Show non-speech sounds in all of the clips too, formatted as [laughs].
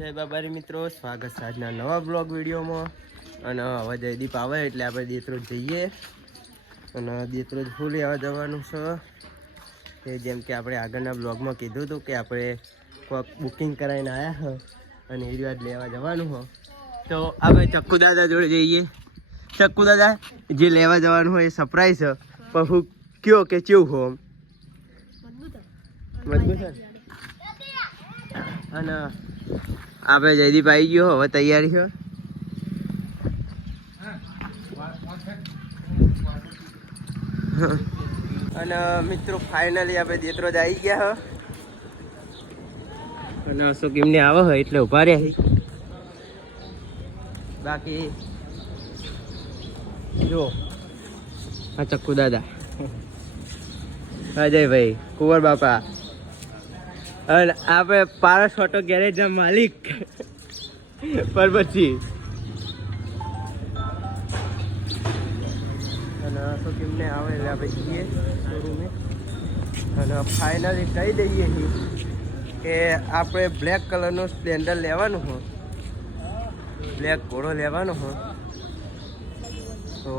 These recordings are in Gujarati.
જય બાબારી મિત્રો સ્વાગત છે આજના નવા બ્લોગ વિડીયોમાં. અને હવે જયદીપ આવે એટલે આપણે દેતરોજ જઈએ. અને દેતરોજ ફૂલ લેવા જવાનું છે. તે જેમ કે આપણે આગળના બ્લોગમાં કીધું હતું કે આપણે કોઈક બુકિંગ કરાવીને આવ્યા હ અને એ રિવાજ લેવા જવાનું હો. તો આપણે ચક્કુ દાદા જોડે જઈએ. ચક્કુ દાદા જે લેવા જવાનું હોય એ સરપ્રાઈઝ છે પણ હું કયો કે ચેવું હો મજબૂત અને આપણે જયદીપ આવી ગયો હવે તૈયારી છે અને મિત્રો ફાઇનલી આપણે દેત્રોજ આવી ગયા હ. અને અશોક એમને આવે હોય એટલે ઊભા રહ્યા બાકી જો હા ચક્કુ દાદા. [laughs] અજયભાઈ કુંવર બાપા. અને આપણે પારસ ઓટો ગેરેજ ના માલિક પછી. અને તો કેમને આવે એટલે આપણે જઈએ શોરૂમે. અને ફાઇનલી કહી દઈએ છીએ કે આપણે બ્લેક કલરનું સ્પ્લેન્ડર લેવાનું હોય બ્લેક ઘોડો લેવાનો હોય તો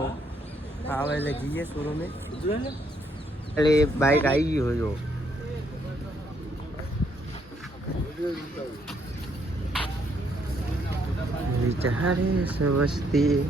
આવે એટલે જઈએ શોરૂમે. એટલે બાઇક આવી ગયું. જો વિચારે સમજતી